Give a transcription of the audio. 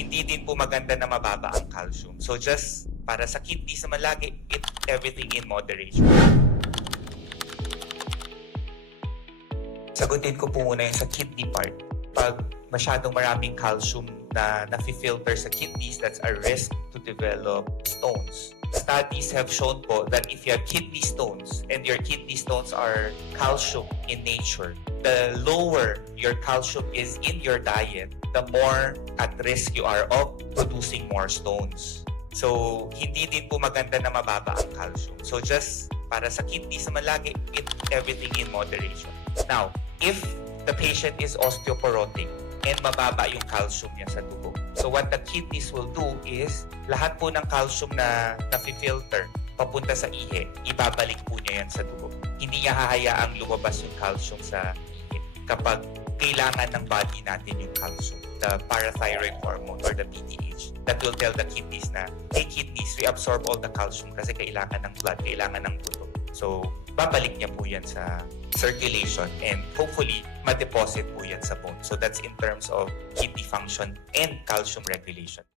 hindi din po maganda na mababa ang calcium. So just para sa kidneys naman lagi, eat everything in moderation. Sagutin ko po muna yung sa kidney part. Pag masyadong maraming calcium na nafi-filter sa kidneys, that's a risk to develop stones. Studies have shown po that if you have kidney stones and your kidney stones are calcium in nature, the lower your calcium is in your diet, the more at risk you are of producing more stones. So, hindi din po maganda na mababa ang calcium. So, just para sa kidneys naman lagi, eat everything in moderation. Now, if the patient is osteoporotic and mababa yung calcium niya sa dugo, so what the kidneys will do is, lahat po ng calcium na nafi-filter papunta sa ihe, ibabalik po niya yan sa dugo. Hindi niya hahayaang lumabas yung calcium sa ihe kapag kailangan ng body natin yung calcium, the parathyroid hormone or the PTH. That will tell the kidneys na, hey kidneys, reabsorb all the calcium kasi kailangan ng blood, kailangan ng dugo. So, babalik niya po yan sa circulation and hopefully ma-deposit po yan sa bone. So that's in terms of kidney function and calcium regulation.